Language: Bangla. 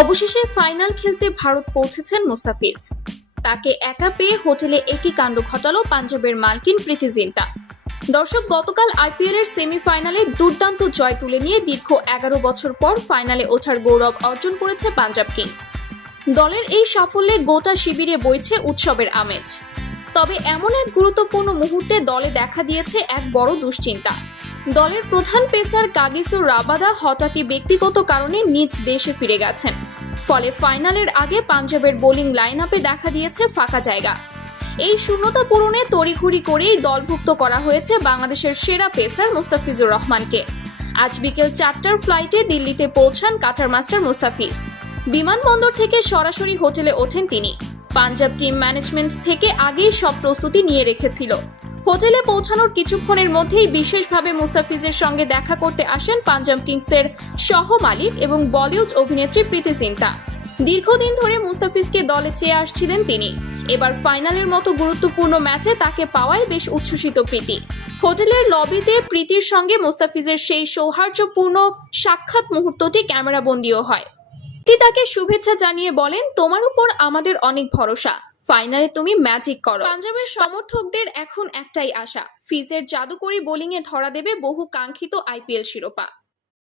অবশেষে ফাইনাল খেলতে ভারত পৌঁছেছেন মুস্তাফিজ। তাকে একা পেয়ে হোটেলে একই কাণ্ড ঘটালো পাঞ্জাবের মালকিন প্রীতি জিন্টা। দর্শক, গতকাল আইপিএল এর সেমিফাইনালে দুর্দান্ত জয় তুলে নিয়ে দীর্ঘ 11 বছর পর ফাইনালে ওঠার গৌরব অর্জন করেছে পাঞ্জাব কিংস। দলের এই সাফল্যে গোটা শিবিরে বইছে উৎসবের আমেজ। তবে এমন এক গুরুত্বপূর্ণ মুহূর্তে দলে দেখা দিয়েছে এক বড় দুশ্চিন্তা। দলের প্রধান পেসার কাগিসো রাবাদা হঠাৎই ব্যক্তিগত কারণে নিজ দেশে ফিরে গেছেন। ফলে ফাইনালের আগে পাঞ্জাবের বোলিং লাইন আপে দেখা দিয়েছে ফাঁকা জায়গা। এই শূন্যতা পূরণে তড়িঘড়ি করেই দলভুক্ত করা হয়েছে বাংলাদেশের সেরা পেসার মুস্তাফিজুর রহমানকে। আজ বিকেল 4টার ফ্লাইটে দিল্লিতে পৌঁছান কাটার মাস্টার মুস্তাফিজ। বিমানবন্দর থেকে সরাসরি হোটেলে ওঠেন তিনি। পাঞ্জাব টিম ম্যানেজমেন্ট থেকে আগেই সব প্রস্তুতি নিয়ে রেখেছিল। হোটেলে পৌঁছানোর কিছুক্ষণের মধ্যেই বিশেষভাবে মুস্তাফিজের সঙ্গে দেখা করতে আসেন পাঞ্জাব কিংসের সহ মালিক এবং বলিউড অভিনেত্রী প্রীতি জিন্টা। দীর্ঘদিন ধরে মুস্তাফিজকে দলে চেয়ে আসছিলেন তিনি। এবার ফাইনালের মতো গুরুত্বপূর্ণ ম্যাচে তাকে পাওয়ায় বেশ উচ্ছ্বসিত প্রীতি। হোটেলের লবিতে প্রীতির সঙ্গে মুস্তাফিজের সেই সৌহার্দ্যপূর্ণ সাক্ষাৎ মুহূর্তটি ক্যামেরাবন্দিও হয়। তিনি তাকে শুভেচ্ছা জানিয়ে বলেন, তোমার উপর আমাদের অনেক ভরসা, ফাইনালে তুমি ম্যাজিক করো। পাঞ্জাবের সমর্থকদের এখন একটাই আশা, ফিজের জাদুকরি বোলিংয়ে ধরা দেবে বহু কাঙ্ক্ষিত আইপিএল শিরোপা।